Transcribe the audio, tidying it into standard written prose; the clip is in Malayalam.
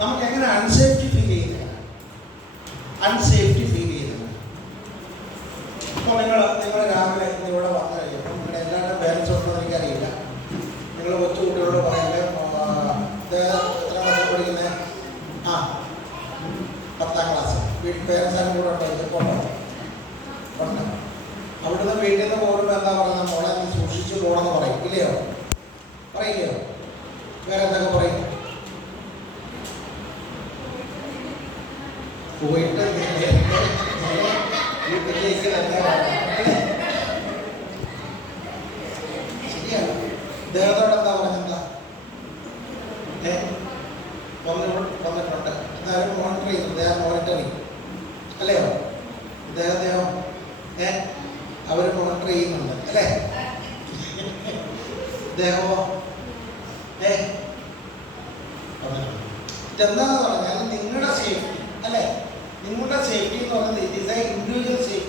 നമുക്ക് എങ്ങനെ അൺസേഫ്റ്റി ഫീൽ ചെയ്യുന്നത്? അൺസേഫ്റ്റി ഫീൽ ചെയ്യുന്നത് ഇപ്പോൾ നിങ്ങൾ രാവിലെ ഇവിടെ വന്നു കഴിഞ്ഞപ്പോൾ നിങ്ങളുടെ എല്ലാവരുടെ പേരൻസ് ഉണ്ടെന്ന് എനിക്കറിയില്ല. നിങ്ങൾ കൊച്ചുകുട്ടികളോട് പറയണ്ടേ എത്ര ക്ലാസ്സിൽ പഠിക്കുന്നത്? 10ാം ക്ലാസ്. വീട്ടിൽ പേരൻസാരും കൂടെ ഉണ്ടോ? ഇതിപ്പോൾ ഉണ്ട്. അവിടുന്ന് വീട്ടിൽ നിന്ന് പോകുമ്പോൾ എന്താ പറയുന്നത്? മോളെ നീ സൂക്ഷിച്ച് പോകണമെന്ന് പറയും, ഇല്ലയോ? പറയില്ലയോ? വേറെ എന്തൊക്കെ പറയും? പോയിട്ട് വീട്ടിലേക്ക് തന്നെ ശരിയാണ്. ഇദ്ദേഹത്തോടെ എന്താ പറഞ്ഞെന്താ വന്നിട്ടുണ്ട്, എന്തായാലും മോണിറ്റർ ചെയ്യുന്നു. ഇദ്ദേഹം മോണിറ്ററിങ് അല്ലയോ? ഇദ്ദേഹം അവർ മോണിറ്റർ ചെയ്യുന്നുണ്ട് അല്ലേ? ഇദ്ദേഹമോ ഇതെന്താന്ന് പറഞ്ഞാൽ നിങ്ങളുടെ സേഫ്റ്റി അല്ലേ? നിങ്ങളുടെ സേഫ്റ്റി എന്ന് പറയുന്നത് it is A individual safety.